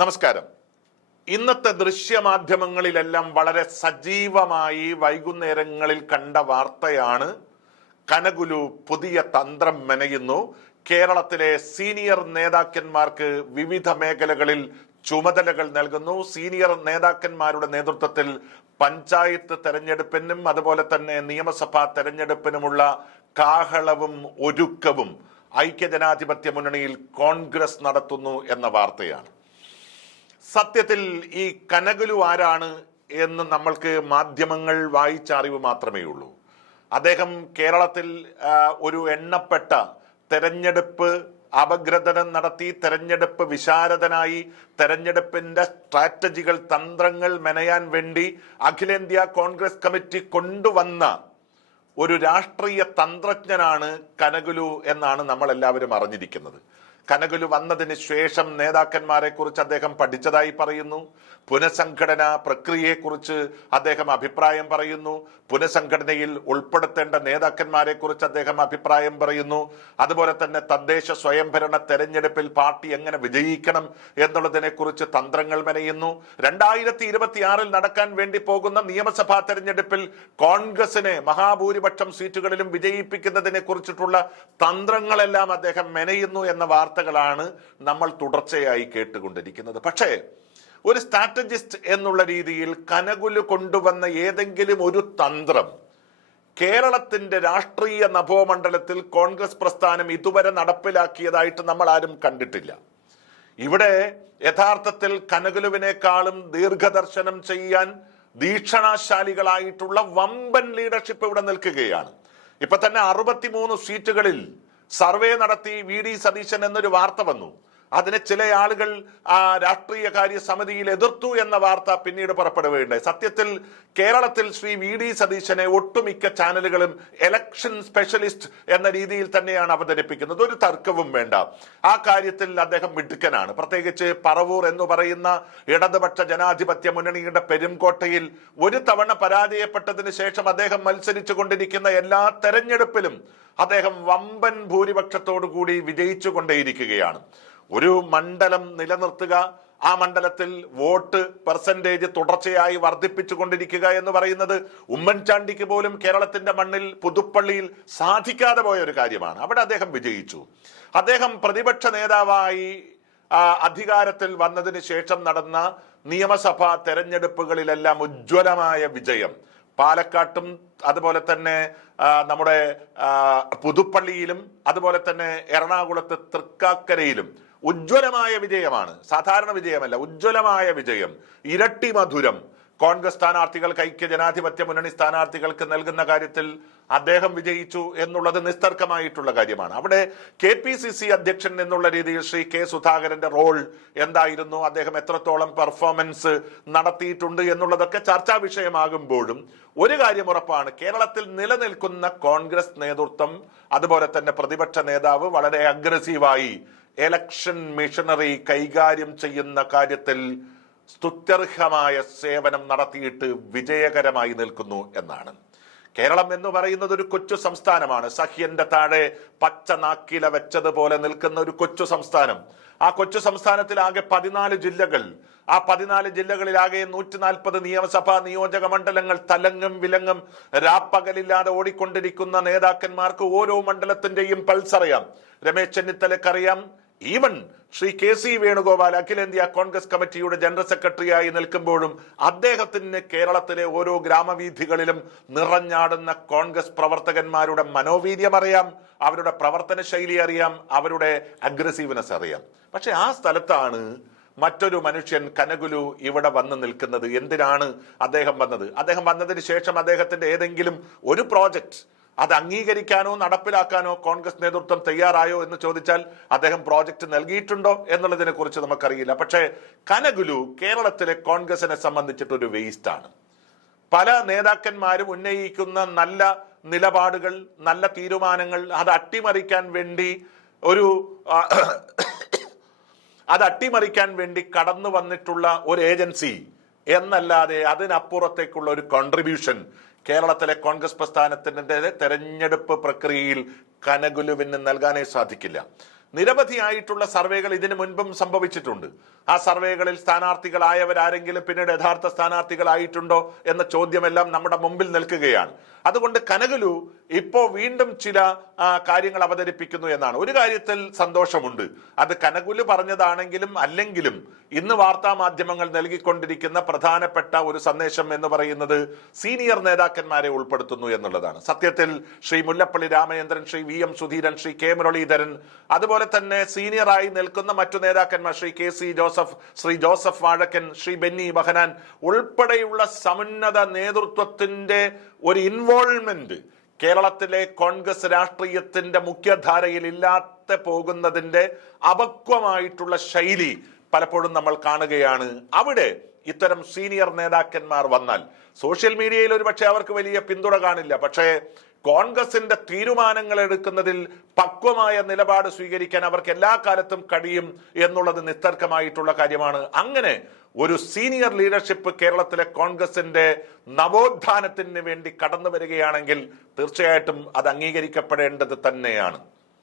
നമസ്കാരം. ഇന്നത്തെ ദൃശ്യമാധ്യമങ്ങളിലെല്ലാം വളരെ സജീവമായി വൈകുന്നേരങ്ങളിൽ കണ്ട വാർത്തയാണ് കനകുലു പുതിയ തന്ത്രം മെനയുന്നു. കേരളത്തിലെ സീനിയർ നേതാക്കന്മാർക്ക് വിവിധ മേഖലകളിൽ ചുമതലകൾ നൽകുന്നു. സീനിയർ നേതാക്കന്മാരുടെ നേതൃത്വത്തിൽ പഞ്ചായത്ത് തെരഞ്ഞെടുപ്പിനും അതുപോലെ തന്നെ നിയമസഭാ തെരഞ്ഞെടുപ്പിനുമുള്ള കാഹളവും ഒരുക്കവും ഐക്യജനാധിപത്യ മുന്നണിയിൽ കോൺഗ്രസ് നടത്തുന്നു എന്ന വാർത്തയാണ്. സത്യത്തിൽ ഈ കനകലു ആരാണ് എന്ന് നമ്മൾക്ക് മാധ്യമങ്ങൾ വായിച്ച അറിവ് മാത്രമേ ഉള്ളൂ. അദ്ദേഹം കേരളത്തിൽ ഒരു എണ്ണപ്പെട്ട തെരഞ്ഞെടുപ്പ് അപഗ്രഥനം നടത്തി തെരഞ്ഞെടുപ്പ് വിശാരദനായി തെരഞ്ഞെടുപ്പിന്റെ സ്ട്രാറ്റജികൾ തന്ത്രങ്ങൾ മെനയാൻ വേണ്ടി അഖിലേന്ത്യാ കോൺഗ്രസ് കമ്മിറ്റി കൊണ്ടുവന്ന ഒരു രാഷ്ട്രീയ തന്ത്രജ്ഞനാണ് കനകുലു എന്നാണ് നമ്മൾ എല്ലാവരും അറിഞ്ഞിരിക്കുന്നത്. കനകുലു വന്നതിന് ശേഷം നേതാക്കന്മാരെ കുറിച്ച് അദ്ദേഹം പഠിച്ചതായി പറയുന്നു. പുനഃസംഘടന പ്രക്രിയയെക്കുറിച്ച് അദ്ദേഹം അഭിപ്രായം പറയുന്നു. പുനഃസംഘടനയിൽ ഉൾപ്പെടുത്തേണ്ട നേതാക്കന്മാരെ കുറിച്ച് അദ്ദേഹം അഭിപ്രായം പറയുന്നു. അതുപോലെ തന്നെ തദ്ദേശ സ്വയംഭരണ തെരഞ്ഞെടുപ്പിൽ പാർട്ടി എങ്ങനെ വിജയിക്കണം എന്നുള്ളതിനെ കുറിച്ച് തന്ത്രങ്ങൾ മെനയുന്നു. രണ്ടായിരത്തി ഇരുപത്തിയാറിൽ നടക്കാൻ വേണ്ടി പോകുന്ന നിയമസഭാ തെരഞ്ഞെടുപ്പിൽ കോൺഗ്രസിനെ മഹാഭൂരിപക്ഷം സീറ്റുകളിലും വിജയിപ്പിക്കുന്നതിനെ കുറിച്ചിട്ടുള്ള തന്ത്രങ്ങളെല്ലാം അദ്ദേഹം മെനയുന്നു എന്ന വാർത്തകളാണ് നമ്മൾ തുടർച്ചയായി കേട്ടുകൊണ്ടിരിക്കുന്നത്. പക്ഷേ ഒരു സ്ട്രാറ്റജിസ്റ്റ് എന്നുള്ള രീതിയിൽ കനകുൽ കൊണ്ടുവന്ന ഏതെങ്കിലും ഒരു തന്ത്രം കേരളത്തിന്റെ രാഷ്ട്രീയ നഭോമണ്ഡലത്തിൽ കോൺഗ്രസ് പ്രസ്ഥാനം ഇതുവരെ നടപ്പിലാക്കിയതായിട്ട് നമ്മൾ ആരും കണ്ടിട്ടില്ല. ഇവിടെ യഥാർത്ഥത്തിൽ കനകുലുവിനേക്കാളും ദീർഘദർശനം ചെയ്യാൻ ദീക്ഷണാശാലികളായിട്ടുള്ള വമ്പൻ ലീഡർഷിപ്പ് ഇവിടെ നിൽക്കുകയാണ്. ഇപ്പൊ തന്നെ അറുപത്തിമൂന്ന് സീറ്റുകളിൽ സർവേ നടത്തി വി ഡി സതീശൻ എന്നൊരു വാർത്ത വന്നു. അതിനെ ചില ആളുകൾ ആ രാഷ്ട്രീയ കാര്യ സമിതിയിൽ എതിർത്തു എന്ന വാർത്ത പിന്നീട് പുറപ്പെടുകയുണ്ടായി. സത്യത്തിൽ കേരളത്തിൽ ശ്രീ വി ഡി സതീശനെ ഒട്ടുമിക്ക ചാനലുകളും എലക്ഷൻ സ്പെഷ്യലിസ്റ്റ് എന്ന രീതിയിൽ തന്നെയാണ് അവതരിപ്പിക്കുന്നത്. ഒരു തർക്കവും വേണ്ട. ആ കാര്യത്തിൽ അദ്ദേഹം മിടുക്കനാണ്. പ്രത്യേകിച്ച് പറവൂർ എന്ന് പറയുന്ന ഇടതുപക്ഷ ജനാധിപത്യ മുന്നണിയുടെ പെരുംകോട്ടയിൽ ഒരു തവണ പരാജയപ്പെട്ടതിന് ശേഷം അദ്ദേഹം മത്സരിച്ചു കൊണ്ടിരിക്കുന്ന എല്ലാ തെരഞ്ഞെടുപ്പിലും അദ്ദേഹം വമ്പൻ ഭൂരിപക്ഷത്തോടു കൂടി വിജയിച്ചു കൊണ്ടേയിരിക്കുകയാണ് ഒരു മണ്ഡലം നിലനിർത്തുക ആ മണ്ഡലത്തിൽ വോട്ട് പെർസെന്റേജ് തുടർച്ചയായി വർദ്ധിപ്പിച്ചുകൊണ്ടിരിക്കുക എന്ന് പറയുന്നത് ഉമ്മൻചാണ്ടിക്ക് പോലും കേരളത്തിന്റെ മണ്ണിൽ പുതുപ്പള്ളിയിൽ സാധിക്കാതെ പോയ ഒരു കാര്യമാണ്. അവിടെ അദ്ദേഹം വിജയിച്ചു. അദ്ദേഹം പ്രതിപക്ഷ നേതാവായി അധികാരത്തിൽ വന്നതിന് ശേഷം നടന്ന നിയമസഭാ തെരഞ്ഞെടുപ്പുകളിലെല്ലാം ഉജ്ജ്വലമായ വിജയം. പാലക്കാട്ടും അതുപോലെ തന്നെ നമ്മുടെ പുതുപ്പള്ളിയിലും അതുപോലെ തന്നെ എറണാകുളത്ത് തൃക്കാക്കരയിലും ഉജ്ജ്വലമായ വിജയമാണ്. സാധാരണ വിജയമല്ല ഉജ്ജ്വലമായ വിജയം. ഇരട്ടി മധുരം. കോൺഗ്രസ് സ്ഥാനാർത്ഥികൾക്ക് ഐക്യ ജനാധിപത്യ മുന്നണി സ്ഥാനാർത്ഥികൾക്ക് നൽകുന്ന കാര്യത്തിൽ അദ്ദേഹം വിജയിച്ചു എന്നുള്ളത് നിസ്തർക്കമായിട്ടുള്ള കാര്യമാണ്. അവിടെ കെ പി സി സി അധ്യക്ഷൻ എന്നുള്ള രീതിയിൽ ശ്രീ കെ സുധാകരന്റെ റോൾ എന്തായിരുന്നു? അദ്ദേഹം എത്രത്തോളം പെർഫോമൻസ് നടത്തിയിട്ടുണ്ട് എന്നുള്ളതൊക്കെ ചർച്ചാ വിഷയമാകുമ്പോഴും ഒരു കാര്യം ഉറപ്പാണ് കേരളത്തിൽ നിലനിൽക്കുന്ന കോൺഗ്രസ് നേതൃത്വം അതുപോലെ തന്നെ പ്രതിപക്ഷ നേതാവ് വളരെ അഗ്രസീവായി എലക്ഷൻ മിഷണറി കൈകാര്യം ചെയ്യുന്ന കാര്യത്തിൽ സ്തുത്യർഹമായ സേവനം നടത്തിയിട്ട് വിജയകരമായി നിൽക്കുന്നു എന്നാണ്. കേരളം എന്ന് പറയുന്നത് ഒരു കൊച്ചു സംസ്ഥാനമാണ്. സഹ്യന്റെ താഴെ പച്ച നാക്കില വെച്ചതുപോലെ നിൽക്കുന്ന ഒരു കൊച്ചു സംസ്ഥാനം. ആ കൊച്ചു സംസ്ഥാനത്തിൽ ആകെ പതിനാല് ജില്ലകൾ. ആ പതിനാല് ജില്ലകളിലാകെ നൂറ്റി നാൽപ്പത് നിയമസഭാ നിയോജക മണ്ഡലങ്ങൾ തലങ്ങും വിലങ്ങും രാപ്പകലില്ലാതെ ഓടിക്കൊണ്ടിരിക്കുന്ന നേതാക്കന്മാർക്ക് ഓരോ മണ്ഡലത്തിന്റെയും പൾസ് അറിയാം. Ramesh ചെന്നിത്തലക്കറിയാം even Shri K C Venugopal അഖിലേന്ത്യാ കോൺഗ്രസ് കമ്മിറ്റിയുടെ ജനറൽ സെക്രട്ടറിയായി നിൽക്കുമ്പോഴും അദ്ദേഹത്തിന് കേരളത്തിലെ ഓരോ ഗ്രാമവീഥികളിലും നിറഞ്ഞാടുന്ന കോൺഗ്രസ് പ്രവർത്തകന്മാരുടെ മനോവീര്യം അറിയാം അവരുടെ പ്രവർത്തന ശൈലി അറിയാം അവരുടെ അഗ്രസീവ്നെസ് അറിയാം. പക്ഷെ ആ സ്ഥലത്താണ് മറ്റൊരു മനുഷ്യൻ കനകുലു ഇവിടെ വന്ന് നിൽക്കുന്നത്. എന്തിനാണ് അദ്ദേഹം വന്നത്? അദ്ദേഹം വന്നതിന് ശേഷം അദ്ദേഹത്തിന്റെ ഏതെങ്കിലും ഒരു പ്രോജക്റ്റ് അത് അംഗീകരിക്കാനോ നടപ്പിലാക്കാനോ കോൺഗ്രസ് നേതൃത്വം തയ്യാറായോ എന്ന് ചോദിച്ചാൽ അദ്ദേഹം പ്രോജക്റ്റ് നൽകിയിട്ടുണ്ടോ എന്നുള്ളതിനെ കുറിച്ച് നമുക്കറിയില്ല. പക്ഷേ കനകുലു കേരളത്തിലെ കോൺഗ്രസിനെ സംബന്ധിച്ചിട്ടൊരു വേസ്റ്റ് ആണ് പല നേതാക്കന്മാരും ഉന്നയിക്കുന്ന നല്ല നിലപാടുകൾ നല്ല തീരുമാനങ്ങൾ അത് അട്ടിമറിക്കാൻ വേണ്ടി ഒരു അത് അട്ടിമറിക്കാൻ വേണ്ടി കടന്നു വന്നിട്ടുള്ള ഒരു ഏജൻസി എന്നല്ലാതെ അതിനപ്പുറത്തേക്കുള്ള ഒരു കോൺട്രിബ്യൂഷൻ കേരളത്തിലെ കോൺഗ്രസ് പ്രസ്ഥാനത്തിന്റെ തെരഞ്ഞെടുപ്പ് പ്രക്രിയയിൽ കനകുലുവിന് നൽകാനേ സാധിക്കില്ല. നിരവധിയായിട്ടുള്ള സർവേകൾ ഇതിനു മുൻപും സംഭവിച്ചിട്ടുണ്ട്. ആ സർവേകളിൽ സ്ഥാനാർത്ഥികളായവരാരെങ്കിലും പിന്നീട് യഥാർത്ഥ സ്ഥാനാർത്ഥികളായിട്ടുണ്ടോ എന്ന ചോദ്യമെല്ലാം നമ്മുടെ മുമ്പിൽ നിൽക്കുകയാണ്. അതുകൊണ്ട് കനകലു ഇപ്പോ വീണ്ടും ചില കാര്യങ്ങൾ അവതരിപ്പിക്കുന്നു എന്നാണ്. ഒരു കാര്യത്തിൽ സന്തോഷമുണ്ട്. അത് കനകുലു പറഞ്ഞതാണെങ്കിലും അല്ലെങ്കിലും ഇന്ന് വാർത്താ മാധ്യമങ്ങൾ നൽകിക്കൊണ്ടിരിക്കുന്ന പ്രധാനപ്പെട്ട ഒരു സന്ദേശം എന്ന് പറയുന്നത് സീനിയർ നേതാക്കന്മാരെ ഉൾപ്പെടുത്തുന്നു എന്നുള്ളതാണ്. സത്യത്തിൽ Shri Mullappally Ramachandran Shri V M Sudheeran Shri K Muraleedharan അതുപോലെ തന്നെ സീനിയറായി നിൽക്കുന്ന മറ്റു നേതാക്കന്മാർ ശ്രീ കെ സി ജോസഫ് ശ്രീ ജോസഫ് വാഴക്കൻ ശ്രീ ബെന്നി ബഹനാൻ ഉൾപ്പെടെയുള്ള സമുന്നത നേതൃത്വത്തിന്റെ ഒരു ഇൻവോൾവ്മെന്റ് കേരളത്തിലെ കോൺഗ്രസ് രാഷ്ട്രീയത്തിന്റെ മുഖ്യധാരയിൽ ഇല്ലാത്ത പോകുന്നതിന്റെ അപക്വമായിട്ടുള്ള ശൈലി പലപ്പോഴും നമ്മൾ കാണുകയാണ്. അവിടെ ഇത്തരം സീനിയർ നേതാക്കന്മാർ വന്നാൽ സോഷ്യൽ മീഡിയയിൽ ഒരു പക്ഷേ അവർക്ക് വലിയ പിന്തുണ കാണില്ല. പക്ഷേ കോൺഗ്രസിന്റെ തീരുമാനങ്ങൾ എടുക്കുന്നതിൽ പക്വമായ നിലപാട് സ്വീകരിക്കാൻ അവർക്ക് എല്ലാ കാലത്തും കഴിയും എന്നുള്ളത് നിസ്തർക്കമായിട്ടുള്ള കാര്യമാണ്. അങ്ങനെ ഒരു സീനിയർ ലീഡർഷിപ്പ് കേരളത്തിലെ കോൺഗ്രസിന്റെ നവോത്ഥാനത്തിന് വേണ്ടി കടന്നു വരികയാണെങ്കിൽ തീർച്ചയായിട്ടും അത് അംഗീകരിക്കപ്പെടേണ്ടത് തന്നെയാണ്.